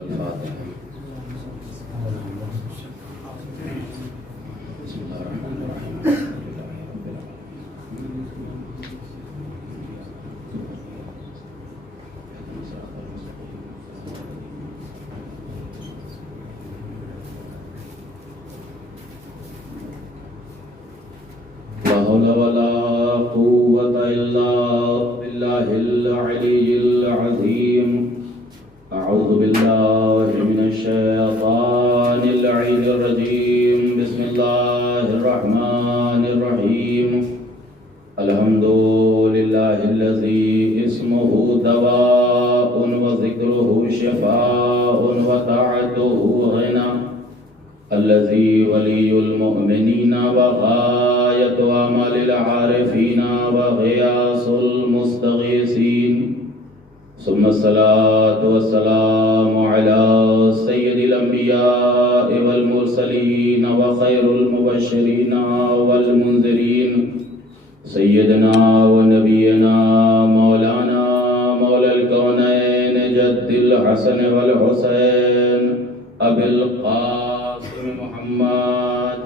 الفاتحة. بسم الله الرحمن الرحيم. لا حول ولا قوة إلا بالله العلي العظيم. أعوذ بالله من الشيطان اللعين الرجيم. بسم الله الرحمن الرحيم. الحمد لله الذي اسمه دواء وذكره شفاء وطاعته غنى، الذي ولي المؤمنين وغاية آمال العارفين وغياث المستغيثين، ثم الصلاة والسلام على سيد الأنبياء والمرسلين وخير المبشرين والمنذرين، سيدنا ونبينا مولانا مولى الكونين جد الحسن والحسين أبي القاسم محمد،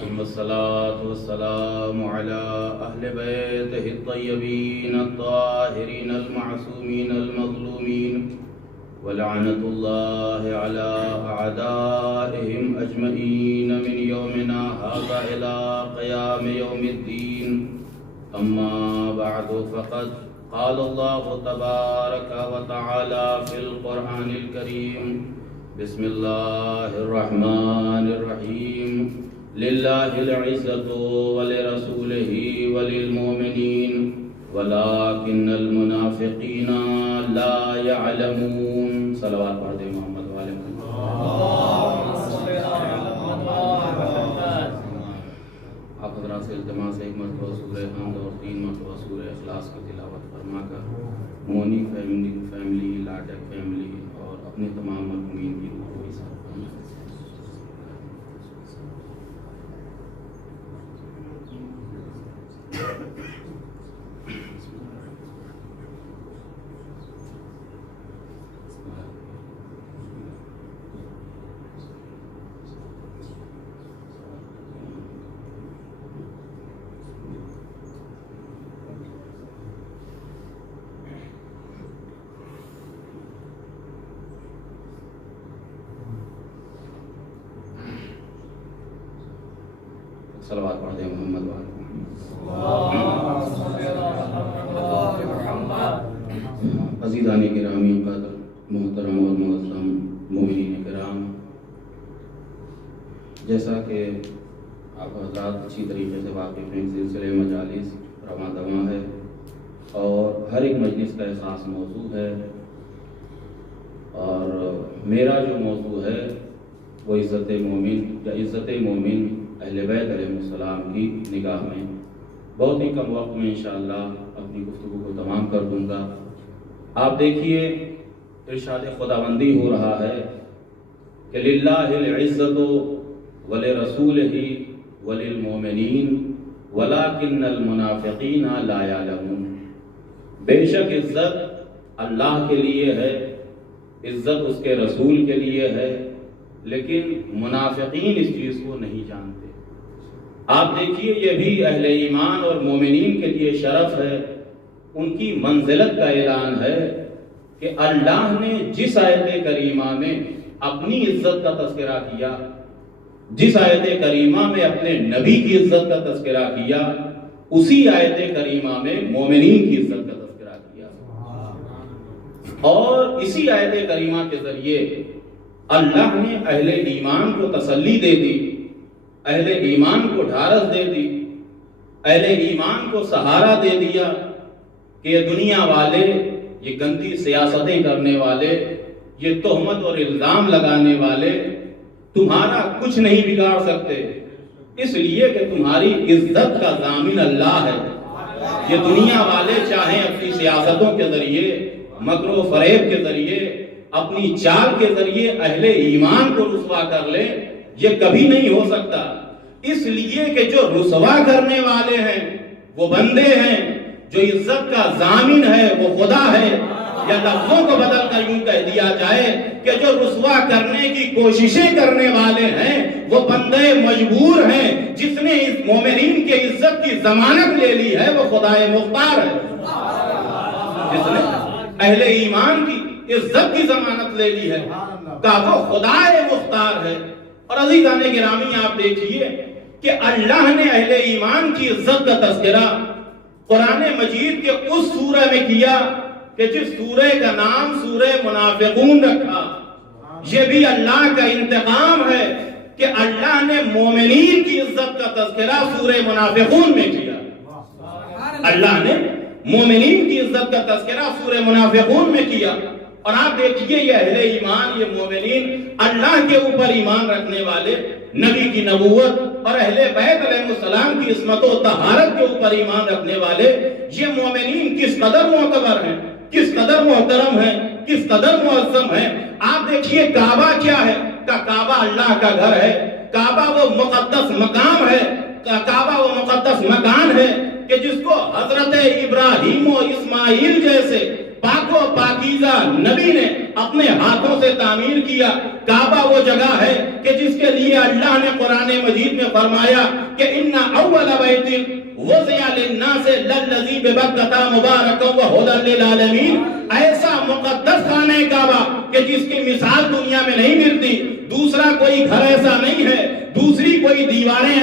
ثم الصلاة والسلام على أهل بيته الطيبين الطاهرين المعصومين المظلومين، ولعنة الله على أعدائهم أجمعين من يومنا هذا إلى قيام يوم الدين. أما بعد، فقد قال الله تبارك وتعالى في القرآن الكريم: بسم الله الرحمن الرحيم. لله العزة ولرسوله وللمؤمنين ولكن المنافقين لا يعلمون. صلوات پڑھ دیں محمد والے محمد. آپ حضرات سے التماس ہے، ایک مرتبہ سورہ حمد اور 3 مرتبہ سورہ اخلاص کی تلاوت فرما کر مونی فیملی لاٹک فیملی اور اپنے تمام مرحومین کی روح کو حساب کرنا. صلوات پڑھ دیں محمد والے. عزیزان گرامی قدر محترم اور معظم مومنین کرام، جیسا کہ آپ حضرات اچھی طریقے سے واقف ہیں، سلسلے مجالس رواں دواں ہے اور ہر ایک مجلس کا ایک خاص موضوع ہے، اور میرا جو موضوع ہے وہ عزت مومن یا عزت مومن اہل بیت علیہ السلام کی نگاہ میں. بہت ہی کم وقت میں انشاءاللہ اپنی گفتگو کو تمام کر دوں گا. آپ دیکھیے ارشاد خداوندی ہو رہا ہے کہ للہ العزت ولرسولہ وللمؤمنین ولکن المنافقین لا یعلمون. بے شک عزت اللہ کے لیے ہے، عزت اس کے رسول کے لیے ہے، لیکن منافقین اس چیز کو نہیں جانتے. آپ دیکھیے یہ بھی اہل ایمان اور مومنین کے لیے شرف ہے، ان کی منزلت کا اعلان ہے کہ اللہ نے جس آیت کریمہ میں اپنی عزت کا تذکرہ کیا، جس آیت کریمہ میں اپنے نبی کی عزت کا تذکرہ کیا، اسی آیت کریمہ میں مومنین کی عزت کا تذکرہ کیا. اور اسی آیت کریمہ کے ذریعے اللہ نے اہل ایمان کو تسلی دے دی، اہل ایمان کو ڈھارس دے دی، اہل ایمان کو سہارا دے دیا کہ یہ دنیا والے، یہ گندی سیاستیں کرنے والے، یہ تہمت اور الزام لگانے والے تمہارا کچھ نہیں بگاڑ سکتے، اس لیے کہ تمہاری عزت کا ضامن اللہ ہے. یہ دنیا والے چاہیں اپنی سیاستوں کے ذریعے، مکر و فریب کے ذریعے، اپنی چال کے ذریعے اہل ایمان کو رسوا کر لیں، یہ کبھی نہیں ہو سکتا. اس لیے کہ جو رسوا کرنے والے ہیں وہ بندے ہیں، جو عزت کا ضامن ہے وہ خدا ہے، یا لفظوں کو بدل کر یوں کہہ دیا جائے کہ جو رسوا کرنے کی کوششیں کرنے والے ہیں وہ بندے مجبور ہیں، جس نے اس مومنین کے عزت کی ضمانت لے لی ہے وہ خدائے مختار ہے، جس نے اہل ایمان کی عزت کی ضمانت لے لی ہے کہ وہ خدائے مختار ہے۔ اور عزیزان گرامی آپ دیکھیے کہ اللہ نے اہل ایمان کی عزت کا تذکرہ قرآن مجید کے اس سورہ میں کیا کہ جس سورہ کا نام سورہ منافقون رکھا۔ یہ بھی اللہ کا انتقام ہے کہ اللہ نے مومنین کی عزت کا تذکرہ سورہ منافقون میں کیا۔ اللہ نے مومنین کی عزت کا تذکرہ سورہ منافقون میں کیا۔ اور آپ دیکھیے یہ اہل ایمان، یہ مومنین، اللہ کے اوپر ایمان رکھنے والے، نبی کی نبوت اور اہل بیت علیہ السلام کی عصمت و طہارت کے اوپر ایمان رکھنے والے، یہ مومنین کس قدر معتبر ہیں، کس قدر محترم ہیں، کس قدر معظم ہیں۔ آپ دیکھیے کعبہ کیا ہے؟ کعبہ اللہ کا گھر ہے، کعبہ وہ مقدس مقام ہے، کعبہ وہ مقدس مکان ہے کہ جس کو حضرت ابراہیم و اسماعیل جیسے پاک و پاکیزہ نبی نے اپنے ہاتھوں سے تعمیر کیا۔ کعبہ وہ جگہ ہے کہ جس کے لیے اللہ نے قرآن مجید میں فرمایا کہ ان اول بیت وضع للناس للذی ببکۃ مبارکا وہدی للعالمین، ایسا مقدس خانہ کعبہ کہ جس کی مثال دنیا میں نہیں ملتی، دوسرا کوئی گھر ایسا نہیں ہے، دوسری کوئی دیواریں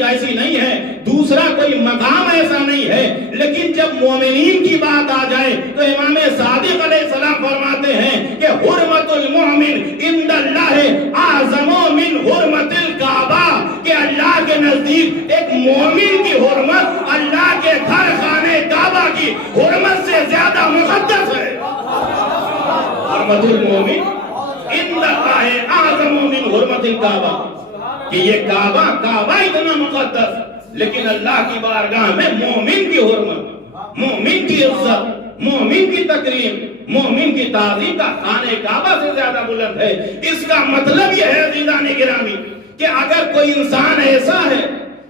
ایسی نہیں ہے، دوسرا کوئی مقام ایسا نہیں ہے۔ لیکن جب مومنین کی بات آ جائے تو امام صادق علیہ السلام فرماتے ہیں کہ حرمت المؤمن عند اللہ اعظم من حرمت الکعبہ، کہ اللہ کے نزدیک ایک مومن کی حرمت اللہ کے گھر خانہ کعبہ کی حرمت سے زیادہ مقدس ہے۔ حرمت المؤمن عند اللہ اعظم من حرمت الکعبہ، کہ یہ کعبہ اتنا مقدس، لیکن اللہ کی بارگاہ میں مومن کی حرمت، مومن کی عزت، مومن کی تکریم، مومن کی تعظیم کا خانہ کعبہ سے زیادہ بلند ہے۔ اس کا مطلب یہ ہے عزیزان گرامی کہ اگر کوئی انسان ایسا ہے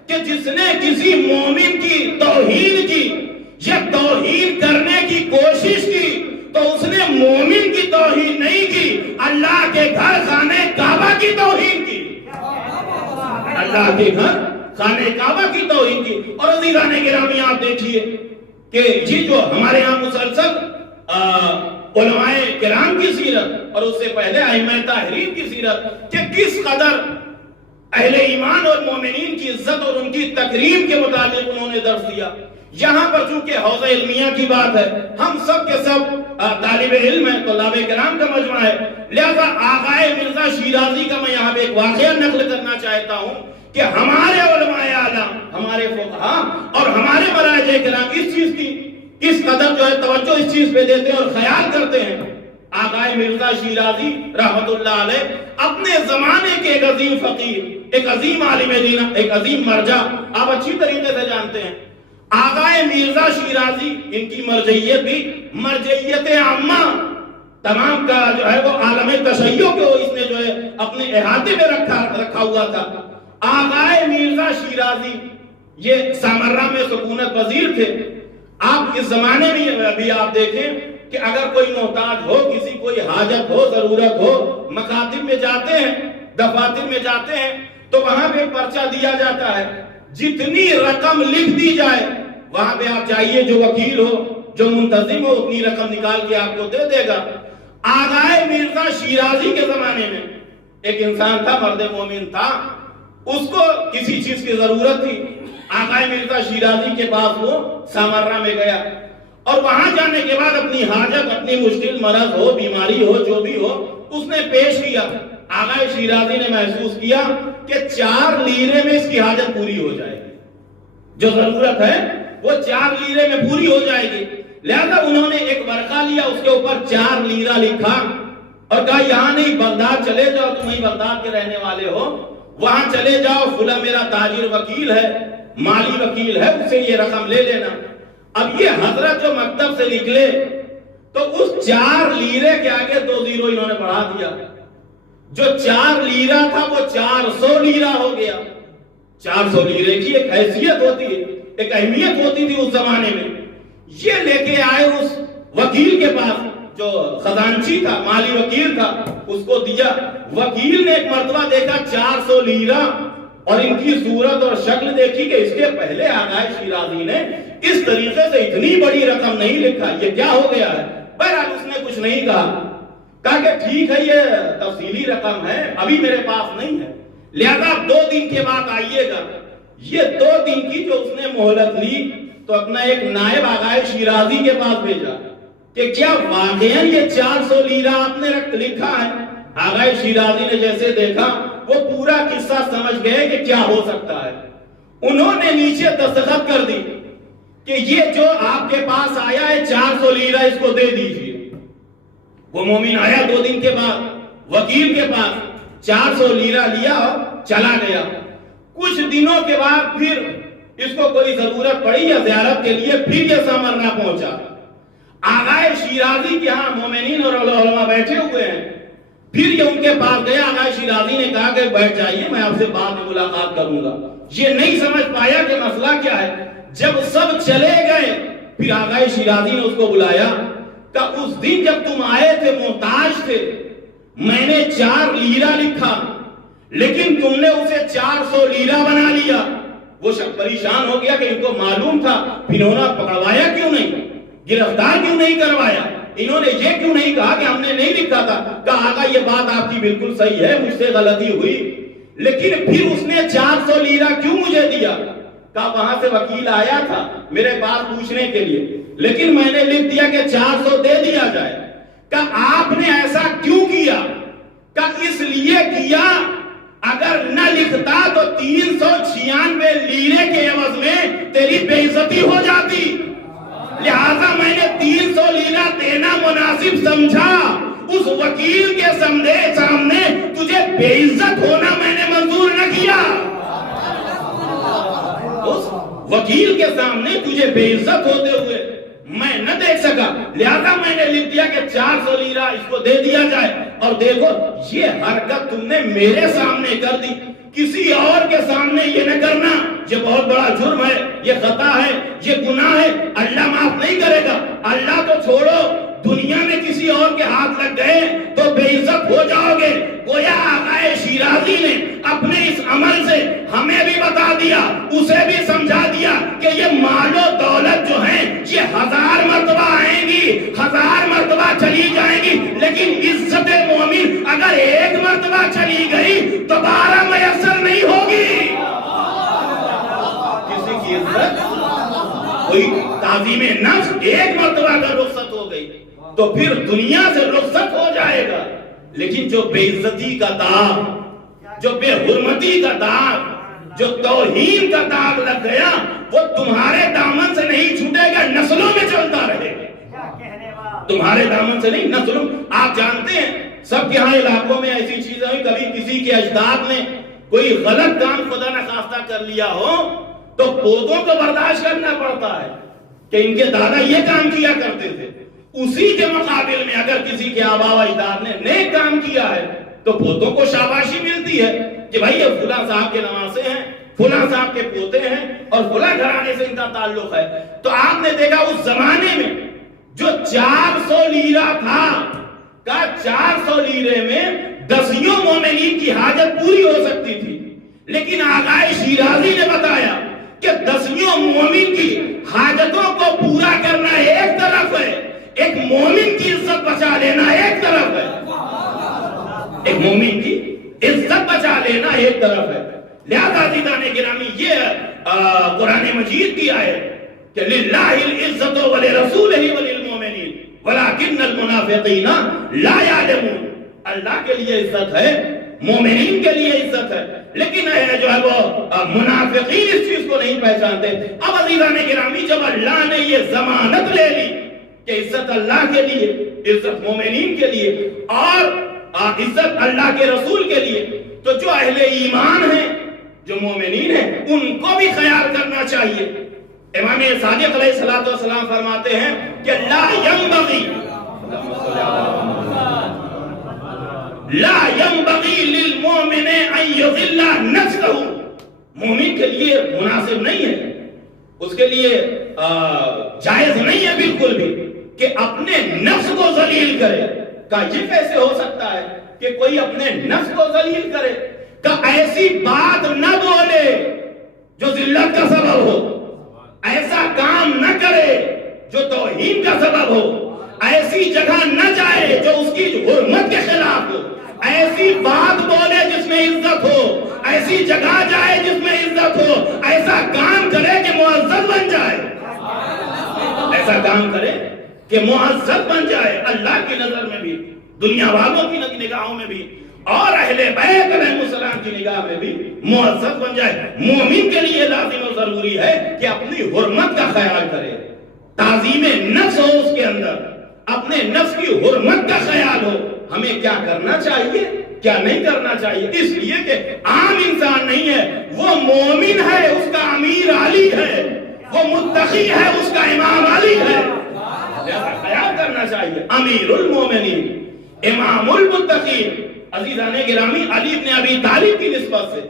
کہ جس نے کسی مومن کی توہین کی یا توہین کرنے کی کوشش کی تو اس نے مومن کی توہین نہیں کی، اللہ کے گھر خانہ کعبہ کی توہین کی، اللہ کے گھر خانہ کعبہ کی توہین کی۔ اور عزیزان گرامی آپ دیکھیے کہ یہ جو ہمارے ہاں مسلسل علماء کرام کی سیرت اور اس سے پہلے ائمہ تحریر کی سیرت کہ کس قدر اہل ایمان اور مومنین کی عزت اور ان کی تکریم کے متعلق انہوں نے درس دیا۔ یہاں پر چونکہ حوضہ علمیہ کی بات ہے، ہم سب کے سب طالب علم ہیں، طلاب کرام کا مجمع ہے، لہذا آقائے مرزا شیرازی کا میں یہاں پہ ایک واقعہ نقل کرنا چاہتا ہوں کہ ہمارے علماء اعلیٰ، ہمارے فقہاء اور ہمارے مراجع کرام اس چیز کی کس قدر جو ہے توجہ اس چیز پہ دیتے ہیں اور خیال کرتے ہیں۔ آقائے مرزا شیرازی رحمت اللہ علیہ اپنے زمانے کے ایک عظیم فقیر، ایک عظیم عالم دین، ایک عظیم مرجع، آپ اچھی طریقے سے جانتے ہیں۔ آقائے مرزا شیرازی، ان کی مرجعیت بھی مرجعیت عامہ، تمام کا جو ہے وہ عالم تشیع کو اس نے جو ہے اپنے احاطے میں رکھا ہوا تھا۔ آقائے مرزا شیرازی یہ سامرہ میں سکونت پذیر تھے۔ آپ اس زمانے میں ابھی آپ دیکھیں کہ اگر کوئی محتاج ہو، کسی کوئی حاجت ہو، ضرورت ہو، مکاتب میں جاتے ہیں، دفاتر میں جاتے ہیں تو وہاں پہ پرچہ دیا جاتا ہے، جتنی رقم لکھ دی جائے وہاں پہ آپ چاہیے جو وکیل ہو، جو منتظم ہو، اتنی رقم نکال کے آپ کو دے دے گا۔ آقائے مرزا شیرازی کے زمانے میں ایک انسان تھا، مرد مومن تھا، اس کو کسی چیز کی ضرورت تھی، آقائے مرزا شیرازی کے پاس وہ سامرہ میں گیا اور وہاں جانے کے بعد اپنی حاجت، اپنی مشکل، مرض ہو، بیماری ہو، جو بھی ہو، اس نے پیش کیا۔ آقائے شیرازی نے محسوس کیا کہ 4 لیرے میں اس کی حاجت پوری ہو جائے گی، جو ضرورت ہے وہ 4 لیرے میں پوری ہو جائے گی۔ لہذا انہوں نے ایک ورقہ لیا، اس کے اوپر 4 لیرہ لکھا اور کہا یہاں نہیں، بغداد چلے جاؤ، تم ہی بغداد کے رہنے والے ہو، وہاں چلے جاؤ، فلاں میرا تاجر وکیل ہے، مالی وکیل ہے، اس سے یہ رقم لے لینا۔ اب یہ حضرت جو مکتب سے نکلے تو اس 4 لیرے کے آگے 2 زیرو انہوں نے بڑھا دیا، جو 4 لیرہ تھا وہ 400 لیرہ ہو گیا۔ 400 لیرے کی ایک حیثیت ہوتی ہے، ایک اہمیت ہوتی تھی اس زمانے میں۔ یہ لے کے آئے اس وکیل کے پاس جو خزانچی تھا، مالی وکیل تھا، اس کو دیا۔ وکیل نے ایک مرتبہ دیکھا 400 لیرہ اور ان کی صورت اور شکل دیکھی کہ اس کے پہلے آقا شیرازی نے اس طریقے سے اتنی بڑی رقم نہیں لکھا، یہ کیا ہو گیا ہے؟ بہرحال اس نے کچھ نہیں کہا کہ ٹھیک ہے یہ تفصیلی رقم ہے، ابھی میرے پاس نہیں ہے، لہذا 2 دن کے بعد آئیے گا۔ یہ 2 دن کی جو اس نے مہلت لی تو اپنا ایک نائب آقا شیرازی کے پاس بھیجا کہ کیا واقعاً یہ 400 لیرہ آپ نے لکھا ہے؟ آقا شیرازی نے جیسے دیکھا وہ پورا قصہ سمجھ گئے کہ کیا ہو سکتا ہے۔ انہوں نے نیچے دستخط کر دی کہ یہ جو آپ کے پاس آیا ہے 400 لیرہ اس کو دے دیجئے۔ وہ مومن آیا 2 دن کے بعد وکیل کے پاس، 400 لیرہ لیا اور چلا گیا۔ کچھ دنوں کے بعد پھر اس کو کوئی ضرورت پڑی یا زیارت کے لیے پھر یہ سامرنا پہنچا۔ آقا شیرازی کے ہاں مومنین اور علماء بیٹھے ہوئے ہیں، پھر یہ ان کے پاس گیا۔ آقا شیرازی نے کہا کہ بیٹھ جائیے، میں آپ سے بعد میں ملاقات کروں گا۔ یہ نہیں سمجھ پایا کہ مسئلہ کیا ہے۔ جب سب چلے گئے پھر آقا شیرازی نے اس کو بلایا کہ اس دن جب تم آئے تھے محتاج تھے، میں نے 4 لیرہ لکھا لیکن تم نے اسے 400 لیرہ بنا لیا۔ وہ شخص پریشان ہو گیا کہ ان کو معلوم تھا، انہوں نے پکڑوایا کیوں نہیں، گرفتار کیوں نہیں کروایا، انہوں نے یہ کیوں نہیں کہا کہ ہم نے نہیں لکھا تھا؟ کہا آقا یہ بات آپ کی بالکل صحیح ہے، مجھ سے غلطی ہوئی، لیکن پھر اس نے 400 لیرہ کیوں مجھے دیا؟ کہا وہاں سے وکیل آیا تھا میرے پاس پوچھنے کے لیے، لیکن میں نے لکھ دیا کہ 400 دے دیا جائے۔ کہا آپ نے ایسا کیوں کیا؟ کہا اس لیے کیا اگر نہ لکھتا تو 396 لیرے کے عوض میں تیری بے عزتی ہو جاتی، لہذا میں نے 300 لیرہ دینا مناسب سمجھا۔ اس وکیل کے سامنے تجھے بے عزت ہونا میں نے منظور نہ کیا، اس وکیل کے سامنے تجھے بے عزت ہوتے ہوئے میں نہ دیکھ سکا، لہذا میں نے لکھ دیا کہ 400 لیرہ اس کو دے دیا جائے۔ اور دیکھو یہ حرکت تم نے میرے سامنے کر دی، کسی اور کے سامنے یہ نہ کرنا، یہ بہت بڑا جرم ہے، یہ خطا ہے، یہ گناہ ہے، اللہ معاف نہیں کرے گا۔ اللہ تو چھوڑو، دنیا میں کسی اور کے ہاتھ لگ گئے تو بے عزت ہو جاؤ گے۔ گویا آقا شیرازی نے اپنے اس عمل سے ہمیں بھی بتا دیا، اسے بھی سمجھا دیا کہ یہ مال و دولت جو ہیں یہ 1000 مرتبہ آئیں گی، 1000 مرتبہ چلی جائیں گی، لیکن عزت مومن اگر 1 مرتبہ چلی گئی دوبارہ میسر نہیں ہوگی۔ کسی کی عزت، کوئی تعظیم نفس 1 مرتبہ اگر رخصت ہو گئی تو پھر دنیا سے رخصت ہو جائے گا، لیکن جو بے عزتی کا داغ، جو بے حرمتی کا داغ، جو توہین کا داغ لگ گیا وہ تمہارے دامن سے نہیں چھوٹے گا، نسلوں میں چلتا رہے گا، تمہارے دامن سے نہیں، نسلوں۔ آپ جانتے ہیں سب کے ہاں علاقوں میں ایسی چیزیں ہوئی، کبھی کسی کے اجداد نے کوئی غلط کام خدا نخواستہ کر لیا ہو تو پوتوں کو برداشت کرنا پڑتا ہے کہ ان کے دادا یہ کام کیا کرتے تھے۔ اسی کے مقابل میں اگر کسی کے آبا و اجداد نے نیک کام کیا ہے تو پوتوں کو شاباشی ملتی ہے کہ بھائی یہ فلاں صاحب کے نواسے ہیں، فلاں صاحب کے پوتے ہیں اور فلاں گھرانے سے ان کا تعلق ہے۔ تو آپ نے دیکھا اس زمانے میں جو 400 لیرہ تھا، کا 400 لیرے میں 10 مومنین کی حاجت پوری ہو سکتی تھی، لیکن آقا شیرازی نے بتایا کہ 10 مومن کی حاجتوں کو پورا کرنا ایک طرف ہے، ایک مومن کی عزت بچا لینا ایک طرف ہے، ایک مومن کی عزت بچا لینا ایک طرف ہے۔ لہذا عزیزان گرامی یہ قرآن مجید کی آیت کہ للہ العزت ولرسولہ وللمؤمنین ولکن المنافقین لا یعلمون، اللہ کے لیے عزت ہے، مومنین کے لیے عزت ہے، لیکن جو ہے وہ منافقین اس چیز کو نہیں پہچانتے۔ اب عزیزان گرامی جب اللہ نے یہ ضمانت لے لی کہ عزت اللہ کے لیے، عزت مومنین کے لیے اور عزت اللہ کے رسول کے لیے، تو جو اہل ایمان ہیں، جو مومنین ہیں، ان کو بھی خیال کرنا چاہیے۔ امام صادق علیہ السلام فرماتے ہیں کہ لا ينبغي للمؤمن ان يذل نفسه، مومن کے لیے مناسب نہیں ہے، اس کے لیے جائز نہیں ہے بالکل بھی کہ اپنے نفس کو ذلیل کرے. کہ یہ کیسے ہو سکتا ہے کہ کوئی اپنے نفس کو ذلیل کرے؟ کہ ایسی بات نہ بولے جو ذلت کا سبب ہو، ایسا کام نہ کرے جو توہین کا سبب ہو، ایسی جگہ نہ جائے جو اس کی حرمت کے خلاف ہو، ایسی بات بولے جس میں عزت ہو، ایسی جگہ جائے جس میں عزت ہو، ایسا کام کرے کہ معزز بن جائے، ایسا کام کرے کہ معزز بن جائے اللہ کی نظر میں بھی، دنیا والوں کی نگاہوں میں بھی، اور اہل بیت علیہ السلام کی نگاہ میں بھی معزز بن جائے. مومن کے لیے لازم و ضروری ہے کہ اپنی حرمت کا خیال کرے، تعظیم نفس ہو اس کے اندر، اپنے نفس کی حرمت کا خیال ہو. ہمیں کیا کرنا چاہیے کیا نہیں کرنا چاہیے، اس لیے کہ عام انسان نہیں ہے، وہ مومن ہے، اس کا امیر علی ہے، وہ متقی ہے، اس کا امام علی ہے. لہذا خیال کرنا چاہیے. امیر المومنین، امام المتقین، عزیزان گرامی، علی ابن ابی طالب کی نسبت سے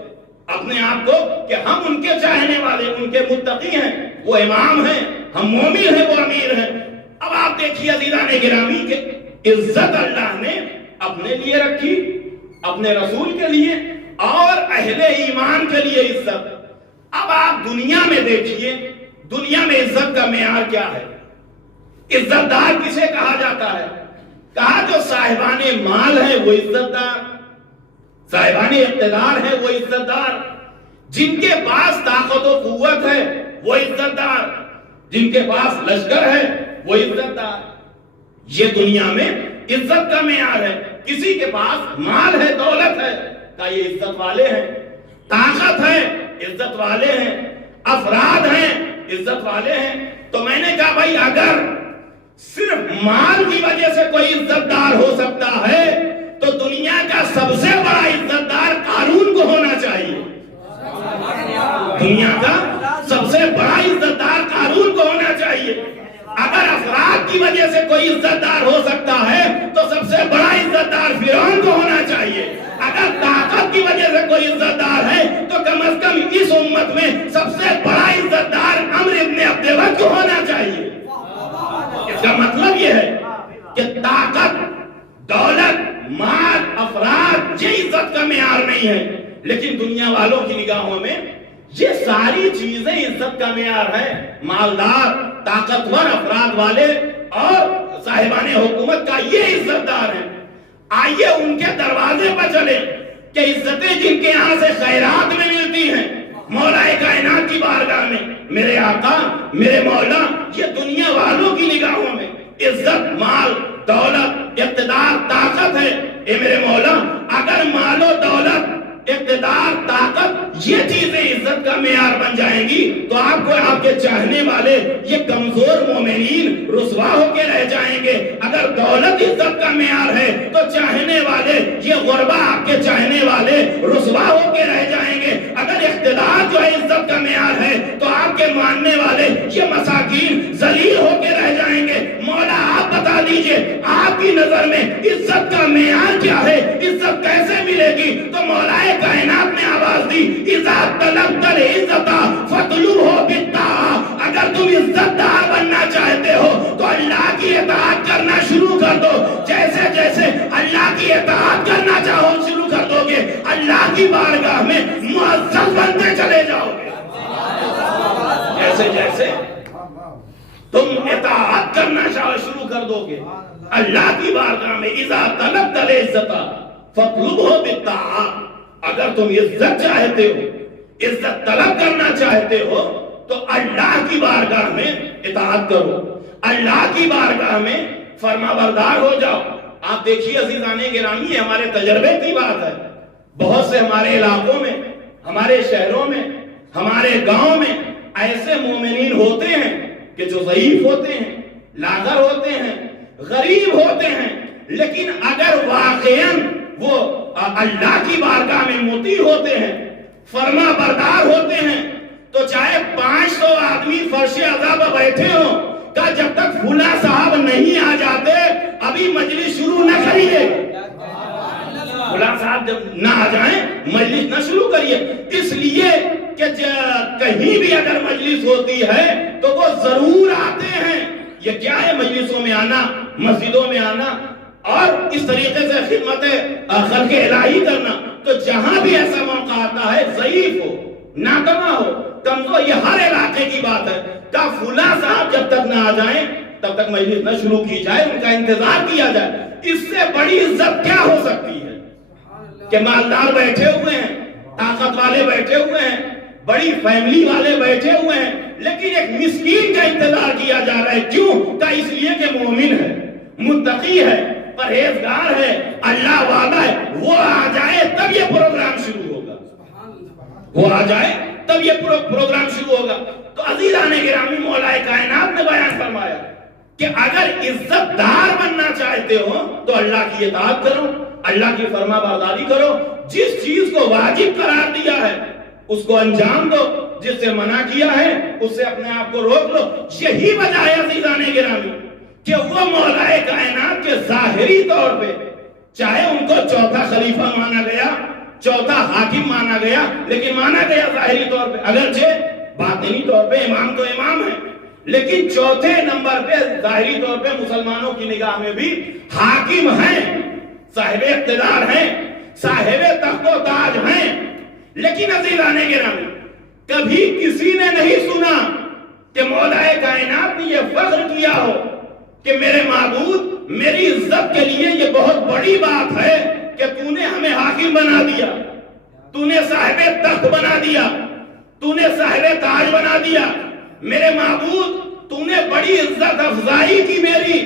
اپنے آپ کو کہ ہم ان کے چاہنے والے، ان کے متقی ہیں، وہ امام ہیں، ہم مومن ہیں، وہ امیر ہیں. اب آپ دیکھیے عزیزان گرامی کہ عزت اللہ نے اپنے لیے رکھی، اپنے رسول کے لیے اور اہل ایمان کے لیے عزت. اب آپ دنیا میں دیکھیے، دنیا میں عزت کا معیار کیا ہے؟ عزت دار کسے کہا جاتا ہے؟ کہا جو صاحبان مال ہے وہ عزت دار، صاحبان اقتدار ہے وہ عزت دار، جن کے پاس طاقت و قوت ہے وہ عزت دار، جن کے پاس لشکر ہے وہ عزت دار. یہ دنیا میں عزت کا معیار ہے. کسی کے پاس مال ہے، دولت ہے، کہ یہ عزت والے ہیں، طاقت ہے، عزت والے ہیں، افراد ہیں، عزت والے ہیں. تو میں نے کہا بھائی اگر صرف مال کی وجہ سے کوئی عزت دار ہو سکتا ہے تو دنیا کا سب سے بڑا عزت دار قارون کو ہونا چاہیے. دنیا کا سب سے بڑا عزت دار قارون کو ہونا چاہیے. اگر افراد کی وجہ سے کوئی عزت دار ہو سکتا ہے تو سب سے بڑا عزت دار فرعون کو ہونا چاہیے. اگر طاقت کی وجہ سے کوئی عزت دار ہے تو کم از کم اس امت میں سب سے بڑا عزت دار عمرو ابن عبد الود کو ہونا چاہیے. اس کا مطلب یہ ہے کہ طاقت، دولت، مال، افراد یہ عزت کا معیار نہیں ہے، لیکن دنیا والوں کی نگاہوں میں یہ ساری چیزیں عزت کا معیار ہے. مالدار، طاقتور افراد والے اور صاحبان حکومت کا یہ عزت دار ہے. آئیے ان کے دروازے پر چلیں کہ عزتیں جن کے یہاں سے خیرات میں ملتی ہیں مولا کائنات کی بارگاہ میں، میرے آقا، میرے مولا، یہ دنیا والوں کی نگاہوں میں عزت، مال، دولت، اقتدار، طاقت ہے. اے میرے مولا، اگر مال و دولت، اقتدار، طاقت یہ چیزیں عزت کا معیار بن جائیں گی تو آپ کو، آپ کے چاہنے والے یہ کمزور مومنین رسوا ہو کے رہ جائیں گے. اگر دولت عزت کا معیار ہے تو چاہنے والے یہ غربا، آپ کے چاہنے والے رسوا ہو کے رہ جائیں گے. اگر اقتدار جو ہے عزت کا معیار ہے تو آپ کے ماننے والے یہ مساکین ذلیل ہو کے رہ جائیں گے. مولا آپ بتا دیجئے آپ کی نظر میں عزت کا معیار کیا ہے؟ عزت کیسے ملے گی؟ تو مولا کائنات نے آواز دی، اذا طلبت العزت فاطلبها بالطاعة. اگر تم عزت دار بننا چاہتے ہو تو اللہ کی اطاعت کرنا شروع کر دو. جیسے جیسے اللہ کی اطاعت کرنا چاہو شروع کر دو گے، اللہ کی بارگاہ میں معزز بنتے چلے جاؤ گے. جیسے جیسے تم اطاعت کرنا چاہو شروع کر دو گے اللہ کی بارگاہ میں، اذا طلبت العزت فاطلبها بالطاعة. اگر تم عزت چاہتے ہو، عزت طلب کرنا چاہتے ہو تو اللہ کی بارگاہ میں اطاعت کرو، اللہ کی بارگاہ میں فرما بردار ہو جاؤ. آپ دیکھیے عزیزان گرامی، یہ ہمارے تجربے کی بات ہے. بہت سے ہمارے علاقوں میں، ہمارے شہروں میں، ہمارے گاؤں میں ایسے مومنین ہوتے ہیں کہ جو ضعیف ہوتے ہیں، لاغر ہوتے ہیں، غریب ہوتے ہیں، لیکن اگر واقعاً وہ اللہ کی بارگاہ میں مطیع ہوتے ہیں، فرما بردار ہوتے ہیں، تو چاہے 500 آدمی فرش عذاب بیٹھے ہوں، کہ جب تک فلاں صاحب نہیں آ جاتے ابھی مجلس شروع نہ کریے. فلاں صاحب جب نہ آ جائیں مجلس نہ شروع کریے. اس لیے کہ کہیں بھی اگر مجلس ہوتی ہے تو وہ ضرور آتے آتے ہیں. یہ کیا ہے؟ مجلسوں میں آنا، مسجدوں میں آنا اور اس طریقے سے خدمت خلق الہی کرنا. تو جہاں بھی ایسا موقع آتا ہے، ضعیف ہو، ناکامہ ہو، کمزور، یہ ہر علاقے کی بات ہے، کہ فلاں صاحب جب تک نہ آ جائیں تب تک مجلس نہ شروع کی جائے، ان کا انتظار کیا جائے. اس سے بڑی عزت کیا ہو سکتی ہے کہ مالدار بیٹھے ہوئے ہیں، طاقت والے بیٹھے ہوئے ہیں، بڑی فیملی والے بیٹھے ہوئے ہیں، لیکن ایک مسکین کا انتظار کیا جا رہا ہے. کیوں؟ کہ اس لیے کہ مومن ہے، متقی ہے، پرہیزگار ہے، اللہ وعدہ ہے. وہ آ جائے تب یہ پروگرام شروع ہوگا، وہ آ جائے تب یہ پروگرام شروع ہوگا. تو عزیزان گرامی، مولا کائنات نے بیان فرمایا کہ اگر عزت دار بننا چاہتے ہو تو اللہ کی اطاعت کرو، اللہ کی فرما برداری کرو. جس چیز کو واجب قرار دیا ہے اس کو انجام دو، جس سے منع کیا ہے اس سے اپنے آپ کو روک لو. یہی وجہ ہے عزیزان گرامی کہ وہ مولا کائنات کے ظاہری طور پہ، چاہے ان کو چوتھا خلیفہ مانا گیا، چوتھا حاکم مانا گیا، لیکن مانا گیا ظاہری طور پہ، اگرچہ باطنی طور پہ امام تو امام ہے، لیکن چوتھے نمبر پہ ظاہری طور پہ مسلمانوں کی نگاہ میں بھی حاکم ہیں، صاحب اقتدار ہیں، صاحب تخت و تاج ہیں. لیکن عزیزان گرامی، کبھی کسی نے نہیں سنا کہ مولا کائنات نے یہ فخر کیا ہو کہ میرے معبود، میری عزت کے لیے یہ بہت بڑی بات ہے کہ تو نے ہمیں حاکم بنا دیا، تو نے صاحب تخت بنا دیا، تو نے صاحب تاج بنا دیا. میرے معبود، تو نے بڑی عزت افزائی کی میری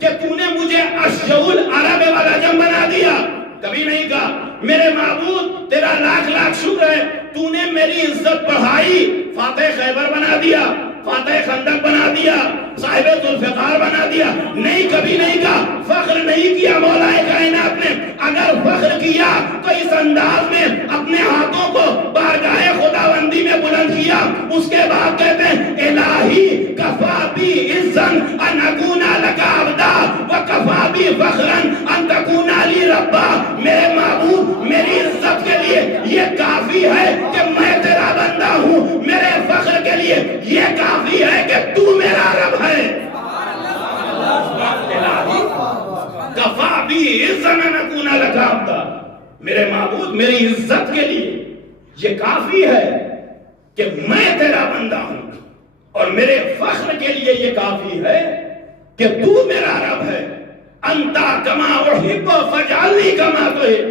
کہ تو نے مجھے اشجع العرب والعجم بنا دیا. کبھی نہیں کہا میرے معبود تیرا لاکھ لاکھ شکر ہے، تو نے میری عزت بڑھائی، فاتح خیبر بنا دیا، فاتح خندق بنا دیا، صاحب ذوالفقار بنا دیا. نہیں، کبھی نہیں کہا، فخر نہیں کیا مولا کائنات نے. اگر فخر کیا تو اس انداز میں اپنے ہاتھوں کو بارگاہ خداوندی میں بلند کیا. اس کے بعد کہتے ہیں الہی کفا be عزن in اکون look Abida وکفا be فخرا ان تکون لی ربا. میرے معبود، میری عزت کے لیے یہ کافی ہے کہ میں تیرا بندہ ہوں، میرے فخر کے لیے یہ کافی ہے کہ تو میرا رب ہے. کفا بی عزن ان اکون لک عبدا. میرے معبود، میری عزت کے لیے یہ کافی ہے کہ میں تیرا بندہ ہوں، اور میرے فخر کے لیے یہ کافی ہے کہ تو میرا رب ہے. انتا کما احب فجعلنی کما تحب.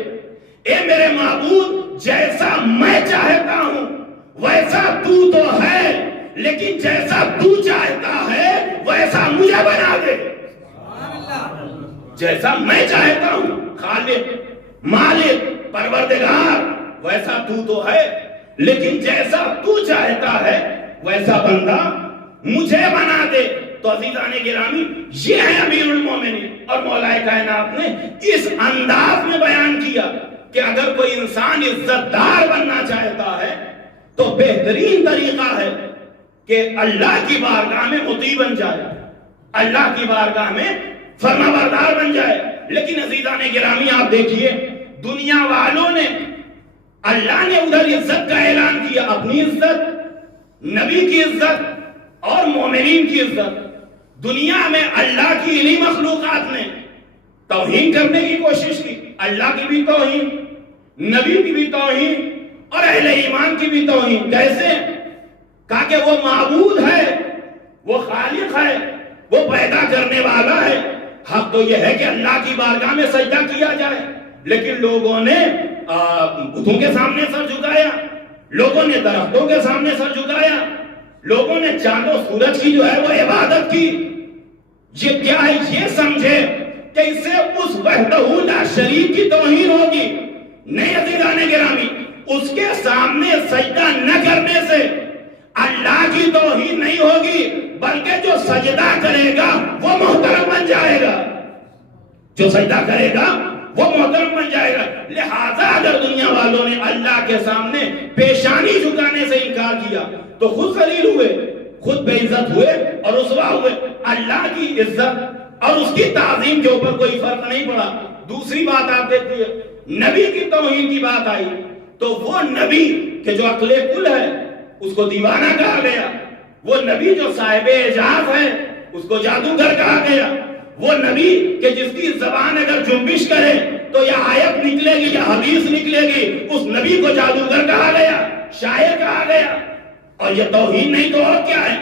اے میرے معبود، جیسا میں چاہتا ہوں ویسا تو ہے، لیکن جیسا تو چاہتا ہے ویسا مجھے بنا دے. جیسا میں چاہتا ہوں، خالق، مالک، پروردگار، ویسا تو ہے، لیکن جیسا تو چاہتا ہے ویسا بندہ مجھے بنا دے. تو عزیزان گرامی، یہ ہے امیر المومنین. اور مولا کائنات نے اس انداز میں بیان کیا کہ اگر کوئی انسان عزت دار بننا چاہتا ہے تو بہترین طریقہ ہے کہ اللہ کی بارگاہ میں مطیع بن جائے، اللہ کی بارگاہ میں فرما بردار بن جائے. لیکن عزیزان گرامی، آپ دیکھیے دنیا والوں نے، اللہ نے ادھر عزت کا اعلان کیا، اپنی عزت، نبی کی عزت اور مومنین کی عزت. دنیا میں اللہ کی انہی مخلوقات نے توہین کرنے کی کوشش کی، اللہ کی بھی توہین، نبی کی بھی توہین اور اہل ایمان کی بھی توہین. کیسے؟ کہا کہ وہ معبود ہے، وہ خالق ہے، وہ پیدا کرنے والا ہے. حق تو یہ ہے کہ اللہ کی بارگاہ میں سجدہ کیا جائے، لیکن لوگوں نے بتوں کے سامنے سر جھکایا، لوگوں نے درختوں کے سامنے سر جھکایا، لوگوں نے چاند و سورج کی جو ہے وہ عبادت کی. یہ کیا ہے؟ یہ سمجھے کہ اس سے اس وحدہ لا شریک کی توہین ہوگی. نہیں عزیزان گرامی، اس کے سامنے سجدہ نہ کرنے سے اللہ کی توہین نہیں ہوگی، بلکہ جو سجدہ کرے گا وہ محترم بن جائے گا، جو سجدہ کرے گا وہ محترم بن جائے گا. لہذا اگر دنیا والوں نے اللہ کے سامنے پیشانی جھکانے سے انکار کیا تو خود ذلیل ہوئے، خود بے عزت ہوئے اور رسوا ہوئے. اللہ کی عزت اور اس کی تعظیم کے اوپر کوئی فرق نہیں پڑا. دوسری بات آپ دیکھیے، نبی کی توہین کی بات آئی تو وہ نبی کہ جو عقل کل ہے اس کو دیوانہ کہا گیا. وہ نبی جو صاحب اعجاز ہے اس کو جادوگر کہا گیا. وہ نبی کہ جس کی زبان اگر جنبش کرے تو یا آیت نکلے گی یا حدیث نکلے گی, اس نبی کو جادوگر کہا گیا, شاعر کہا گیا. اور یہ توہین نہیں تو اور کیا ہے؟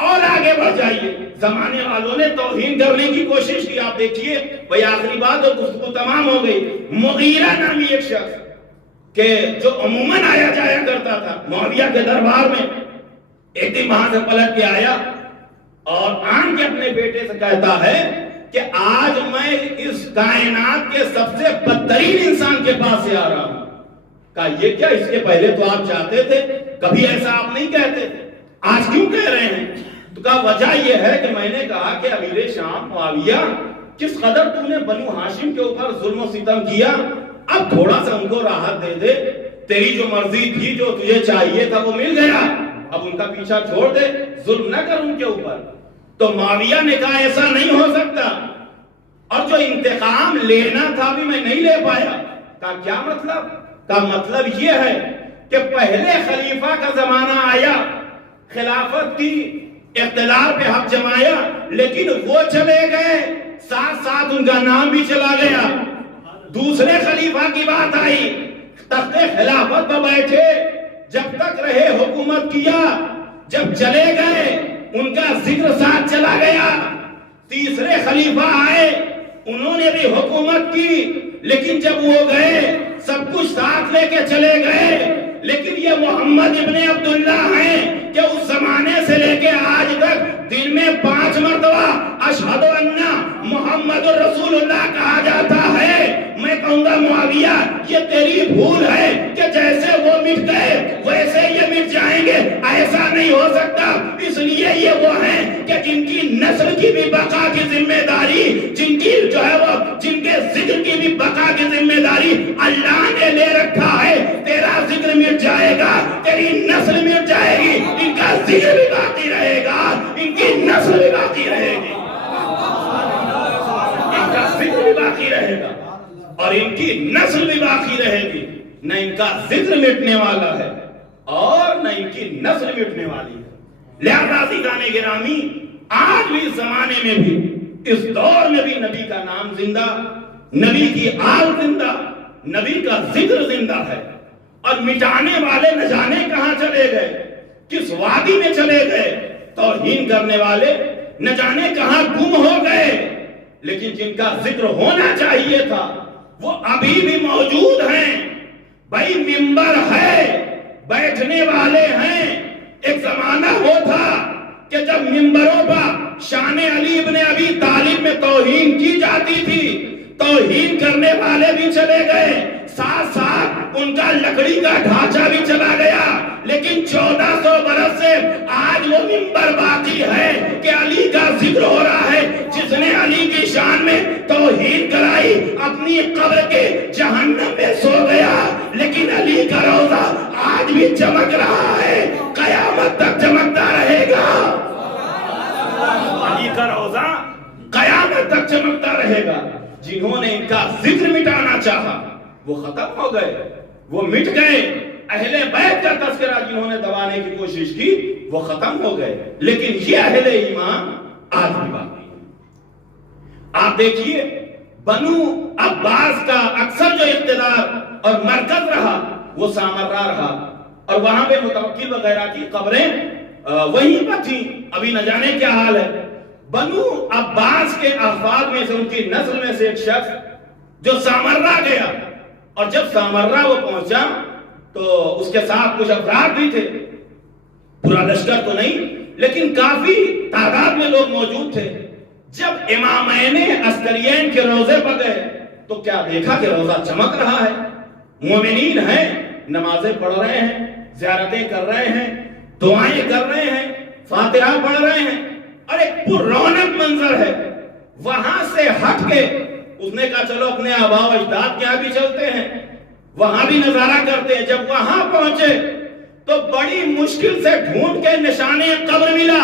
اور آگے بڑھ جائیے, زمانے والوں نے توہین کرنے کی کوشش کی. آپ دیکھیے بھئی آخری بات اور گفتگو تمام ہو گئی. مغیرہ نامی ایک شخص کہ جو عموماً آیا جایا کرتا تھا معاویہ کے دربار میں, ایک دن وہاں سے پلٹ کے آیا اور آن کے اپنے بیٹے سے کہتا ہے کہ آج میں اس کائنات کے سب سے بدترین انسان کے پاس سے آ رہا ہوں. کہا یہ کیا, اس کے پہلے تو آپ چاہتے تھے, کبھی ایسا آپ نہیں کہتے تھے, آج کیوں کہہ رہے ہیں؟ تو کہا وجہ یہ ہے کہ میں نے کہا کہ امیر شام معاویہ کس قدر تم نے بنو ہاشم کے اوپر ظلم و ستم کیا, اب تھوڑا سا ان کو راحت دے دے, تیری جو مرضی تھی جو تجھے چاہیے تھا وہ مل گیا, اب ان کا پیچھا چھوڑ دے, ظلم نہ کر ان کے اوپر. تو معاویہ نے کہا ایسا نہیں ہو سکتا, اور جو انتقام لینا تھا بھی میں نہیں لے پایا. کہا کیا مطلب؟ کہا مطلب یہ ہے کہ پہلے خلیفہ کا زمانہ آیا, خلافت کی, اقتدار پہ حق جمایا, لیکن وہ چلے گئے, ساتھ ساتھ ان کا نام بھی چلا گیا. دوسرے خلیفہ کی بات آئی, تخت خلافت پر بیٹھے, جب تک رہے حکومت کیا, جب چلے گئے ان کا ذکر ساتھ چلا گیا. تیسرے خلیفہ آئے, انہوں نے بھی حکومت کی, لیکن جب وہ گئے سب کچھ ساتھ لے کے چلے گئے. لیکن یہ محمد ابن عبداللہ ہیں کہ اس زمانے سے لے کے آج تک دن میں 5 مرتبہ اشہد ان محمد رسول اللہ کہا جاتا ہے. میں کہوں گا معاویہ یہ تیری بھول ہے کہ جیسے وہ مٹ گئے ویسے یہ مٹ جائیں گے, ایسا نہیں ہو سکتا. اس لیے یہ وہ ہیں کہ جن کی نسل کی بھی بقا کی ذمہ داری, جن کی جو ہے وہ جن کے ذکر کی بھی بقا کی ذمہ داری اللہ نے لے رکھا ہے. تیرا ذکر مٹ جائے گا, تیری نسل مٹ جائے گی, ان کا ذکر بھی باقی رہے گا, ان کی نسل بھی باقی رہے گی, ان کا ذکر بھی باقی رہے گا اور ان کی نسل بھی باقی رہے گی. نہ ان کا ذکر مٹنے والا ہے اور نہ ان کی نسل مٹنے والی ہے. لہذا عزیزان گرامی, آج بھی اس زمانے میں بھی, اس دور میں بھی نبی کا نام زندہ, نبی کی آل زندہ, نبی کا ذکر زندہ ہے. اور مٹانے والے نہ جانے کہاں چلے گئے, کس وادی میں چلے گئے. توہین کرنے والے نہ جانے کہاں گم ہو گئے. لیکن جن کا ذکر ہونا چاہیے تھا وہ ابھی بھی موجود ہیں. بھائی منبر ہے, بیٹھنے والے ہیں. ایک زمانہ وہ تھا کہ جب منبروں پر شان علی ابن ابی طالب میں توہین کی جاتی تھی, توہین کرنے والے بھی چلے گئے, ساتھ ساتھ ان کا لکڑی کا ڈھانچہ بھی چلا گیا. لیکن 1400 برس سے آج وہ منبر باقی ہے کہ علی کا ذکر ہو رہا ہے. جس نے علی کی شان میں توہین کرائی اپنی قبر کے جہنم میں سو گیا, لیکن علی کا روضہ آج بھی چمک رہا ہے, قیامت تک چمکتا رہے گا. علی کا روضہ قیامت تک چمکتا رہے گا. جنہوں نے ان کا ذکر مٹانا چاہا وہ ختم ہو گئے, وہ مٹ گئے. اہل بیت کا تذکرہ جنہوں نے دبانے کی کوشش کی وہ ختم ہو گئے. لیکن یہ اہل ایمان آج بھی باقی ہے. آپ دیکھیے بنو عباس کا اکثر جو اقتدار اور مرکز رہا وہ سامرہ رہا, اور وہاں پہ متوکل وغیرہ کی قبریں وہیں پر تھیں. ابھی نہ جانے کیا حال ہے. بنو عباس کے افراد میں سے, ان کی نسل میں سے ایک شخص جو سامرہ گیا, اور جب سامرہ وہ پہنچا تو اس کے ساتھ کچھ افراد بھی تھے, پورا لشکر تو نہیں لیکن کافی تعداد میں لوگ موجود تھے. جب امامین عسکرین کے روزے پر گئے تو کیا دیکھا کہ روزہ چمک رہا ہے, مومنین ہیں, نمازیں پڑھ رہے ہیں, زیارتیں کر رہے ہیں, دعائیں کر رہے ہیں, فاتحہ پڑھ رہے ہیں, اور ایک پر رونق منظر ہے. وہاں سے ہٹ کے اس نے کہا چلو اپنے آباء و اجداد کے یہاں بھی چلتے ہیں, وہاں بھی نظارہ کرتے ہیں. جب وہاں پہنچے تو بڑی مشکل سے ڈھونڈ کے نشانے قبر ملا.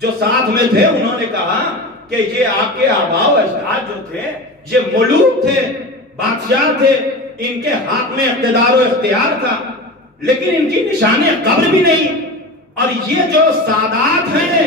جو ساتھ میں تھے انہوں نے کہا کہ یہ آپ کے آباء و اجداد جو تھے یہ ملوک تھے, بادشاہ تھے, ان کے ہاتھ میں اقتدار و اختیار تھا, لیکن ان کی نشان قبر بھی نہیں. اور یہ جو سادات ہیں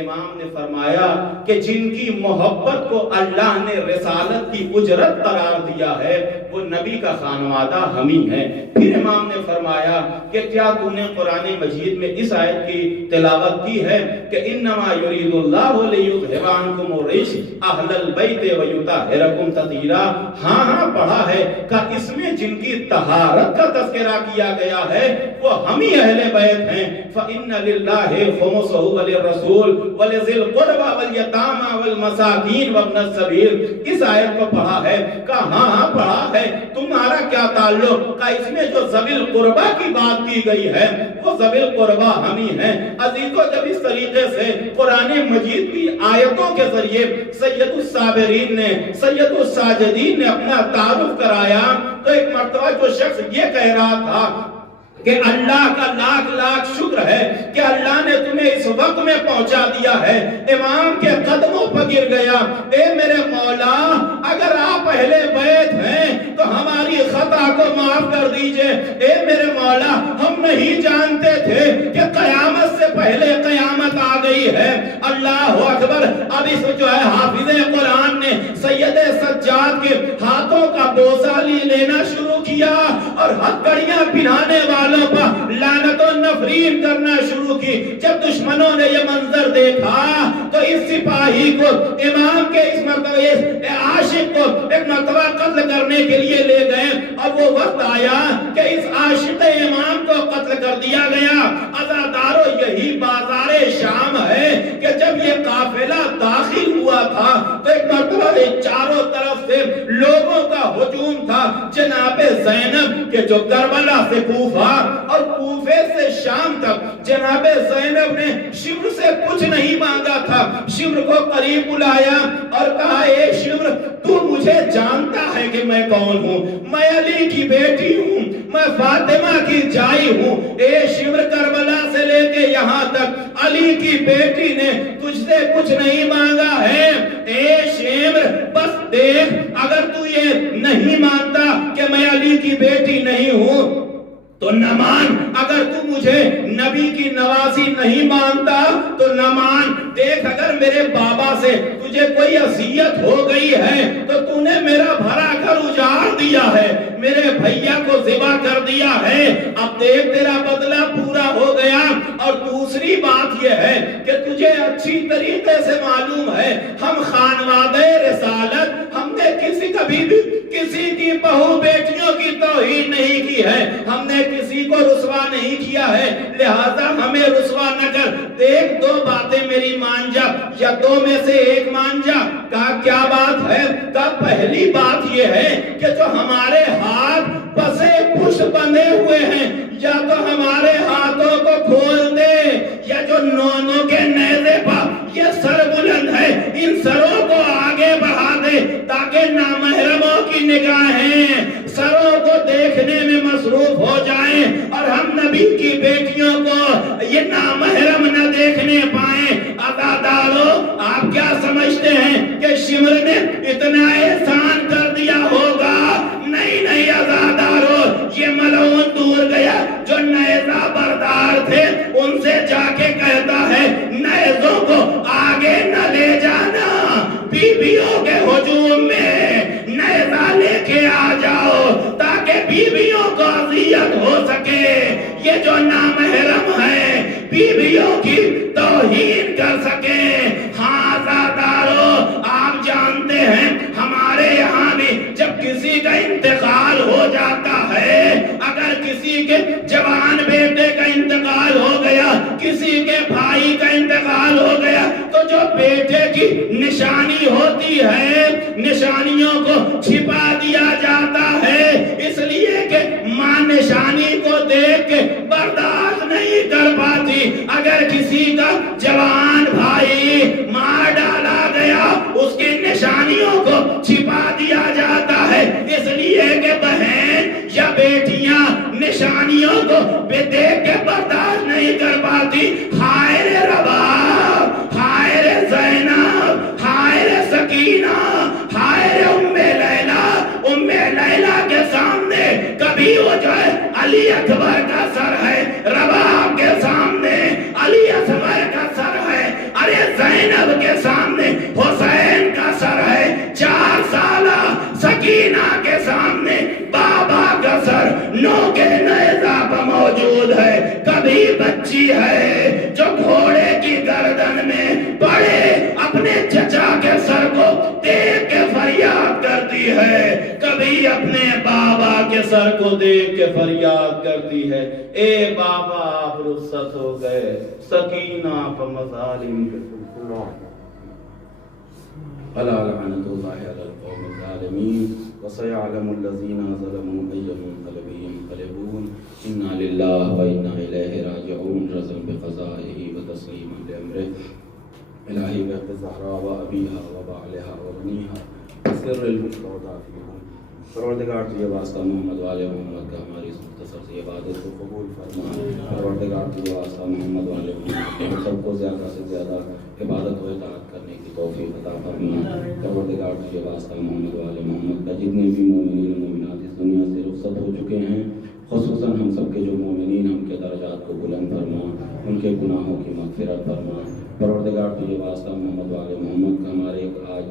امام نے فرمایا کہ جن کی محبت کو اللہ نے رسالت کی اجرت قرار دیا ہے وہ نبی کا خانوادہ ہم ہی ہیں۔ پھر امام نے فرمایا کہ کیا تو نے قرآن مجید میں اس آیت کی تلاوت کی ہے کہ انما یرید اللہ لیذھب عنکم الرجس اہل البیت ویطہرکم تطہیرا؟ ہاں پڑھا ہے کہ اس میں جن کی طہارت کا تذکرہ کیا گیا ہے وہ ہم ہی اہل بیت ہیں۔ فإن للہ خمسہ وللرسول ولذی القربى والیتامى والمساکین وابن السبیل۔ اس آیت کو پڑھا ہے کہ ہاں پڑھا ہے، تمہارا کیا تعلق؟ کہ اس میں جو ذوی القربى کی بات کی گئی ہے وہ ذوی القربى ہم ہی ہیں۔ عزیزو، جب اس طریقے سے قرآن مجید کی آیتوں کے ذریعے سید الصابرین نے، سید الساجدین نے اپنا تعارف کرایا تو ایک مرتبہ جو شخص یہ کہہ رہا تھا کہ اللہ کا لاکھ لاکھ شکر ہے کہ اللہ نے تمہیں اس وقت میں پہنچا دیا ہے، امام کے قدموں پر گر گیا، اے میرے مولا اگر آپ اہل بیت ہیں تو ہماری خطا کو معاف کر دیجئے، اے میرے مولا ہم نہیں جانتے تھے کہ قیامت سے پہلے قیامت آ گئی ہے۔ اللہ اکبر۔ اب اس جو ہے حافظ قرآن نے سید سجاد کے ہاتھوں کا بوسہ لینا شروع کیا اور ہتھکڑیاں پہنانے والوں پر لعنت و نفرین کرنا شروع کی۔ جب دشمنوں نے یہ منظر دیکھا تو اس سپاہی کو، امام کے اس مرتبہ عاشق کو ایک مرتبہ قتل کرنے کے لیے لے گئے اور وہ وقت آیا کہ اس عاشق امام کو قتل کر دیا گیا۔ عزادارو، یہی بازار شام ہے کہ جب یہ قافلہ داخل ہوا تھا تو ایک مرتبہ چاروں طرف سے لوگوں کا ہجوم تھا۔ جناب زینب کے جو کربلا سے کوفہ اور کوفے سے شام تک، جناب زینب نے شمر سے کچھ نہیں مانگا تھا، شمر کو قریب بلایا اور کہا اے شمر تو مجھے جانتا ہے کہ میں کون ہوں، میں علی کی بیٹی ہوں، میں فاطمہ کی جائی ہوں، اے شمر کربلا سے لے کے یہاں تک علی کی بیٹی نے تجھ سے کچھ نہیں مانگا ہے، اے شمر بس دیکھ اگر تو یہ نہیں مانتا کہ میں علی کی بیٹی نہیں ہوں تو نہ مان، اگر تو مجھے نبی کی نوازی نہیں مانتا تو نہ مان، دیکھ اگر میرے بابا سے تجھے کوئی اذیت ہو گئی ہے تو تو نے میرا بھرا گھر اجاڑ دیا ہے، میرے بھیا کو ذبح کر دیا ہے، اب دیکھ تیرا بدلہ پورا ہو گیا۔ اور دوسری بات یہ ہے کہ تجھے اچھی طریقے سے معلوم ہے ہم خانوادہ رسالت، ہم نے کبھی بھی کسی کی بہو بیٹیوں کی توہین نہیں کی ہے، ہم نے کسی کو رسوا نہیں کیا ہے، لہذا ہمیں رسوا نہ کر۔ دیکھ دو باتیں میری مان جا یا دو میں سے ایک مان جا۔ کہا کیا بات ہے؟ کہا پہلی بات یہ ہے کہ جو ہمارے ہاتھ پسے پشت بندھے ہوئے ہیں یا تو ہمارے ہاتھوں کو کھول دے یا جو نونوں کے نیزے پر یہ سر بلند ہے ان سروں کو آگے بڑھا دے تاکہ نامحرموں کی نگاہیں سروں کو دیکھنے میں مصروف ہو جائیں اور ہم نبی کی بیٹیوں کو یہ نامحرم نہ دیکھنے پائیں۔ عزادارو، آپ کیا سمجھتے ہیں کہ شمر نے اتنا احسان کر دیا ہوگا؟ نہیں نہیں عزادارو، یہ ملعون دور گیا جو نیزہ بردار تھے ان سے جا کے کہتا ہے نیزوں کو آگے نہ لے جانا، بیویوں کے ہجوم میں نیزہ لے کے آ جاؤ تاکہ بیویوں کو اذیت ہو سکے۔ یہ جو نامحرم ہے بیویوں کی توہین کر سکے۔ ہاں عزادارو، آپ جانتے ہیں ہمارے یہاں بھی جب کسی کا انتقال ہو جاتا ہے، اگر کسی کے جوان بیٹے کا انتقال ہو گیا، کسی کے بھائی کا انتقال ہو گیا تو جو بیٹے کی نشانی ہوتی ہے نشانیوں کو چھپا دیا جاتا ہے، اس لیے کہ ماں نشانی کو دیکھ کے برداشت نہیں کر پاتی۔ اگر کسی کا جوان بھائی مار ڈالا گیا اس کی نشانیوں کو چھپا دیا جاتا ہے، اس لیے کہ بہن یا بیٹیاں نشانیوں کو دیکھ کے برداشت نہیں کر پاتی۔ ہائے رے رباب، ہائے رے زینب، ہائے رے سکینہ، ہائے رے ام لیلہ کے سامنے کبھی وہ جو ہے علی اکبر کا سر ہے، رباب کے سامنے علی اصغر کا سر ہے، ارے نوکے نیزہ پہ موجود ہے، کبھی بچی ہے جو گھوڑے کی گردن میں پڑے اپنے چچا کے سر کو دیکھ کے فریاد کرتی ہے، کبھی اپنے بابا کے سر کو دیکھ کے فریاد کرتی ہے، اے بابا آپ رخصت ہو گئے، سکینہ پہ مظالم کے الا لعنت اللہ علی القوم الظالمین وسيعلم الذين ظلموا أي منقلب ينقلبون إنا لله وإنا إليه راجعون رزقا بقضائه وتسليما لأمره إلهي بحق الزهراء وأبيها وبعلها وبنيها سر المستودع فيها پروردگار تجھے واسطہ محمد والے محمد کا ہماری اس مختصر سی عبادت کو قبول فرما۔ پروردگار تجھے واسطہ محمد والے محمد کے ہم سب کو زیادہ سے زیادہ عبادت و اطاعت کرنے کی توفیق عطا فرما۔ پروردگار تجھے واسطہ محمد والے محمد کا جتنے بھی مومنین و مومنات اس دنیا سے رخصت ہو چکے ہیں، خصوصاً ہم سب کے جو مومنین ہم کے درجات کو بلند فرما، ان کے گناہوں کی مغفرت فرما۔ پروردگار تجھے واسطہ محمد والے محمد کا ہمارے ایک آج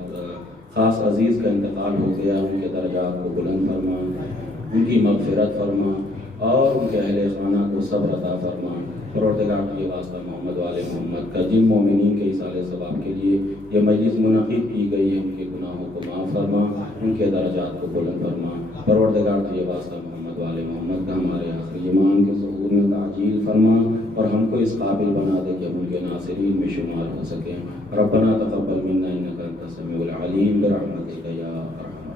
خاص عزیز کا انتقال ہو گیا، ان کے درجات کو بلند فرما، ان کی مغفرت فرما اور ان کے اہل خانہ کو صبر عطا فرما۔ پروردگار تجھے واسطہ محمد والے محمد کا جن مومنین کے ایصال ثواب کے لیے یہ مجلس منعقد کی گئی ہے، ان کے گناہوں کو معاف فرما، ان کے درجات کو بلند فرما۔ پروردگار تجھے واسطہ محمد والے محمد کا ہمارے آخری ایمان کے ظہور میں تعجیل فرما اور ہم کو اس قابل بنا دے کہ ہم ان کے ناصرین میں شمار ہو سکیں۔ ربنا تقبل منا انک انت السمیع العلیم برحمتک یا ارحم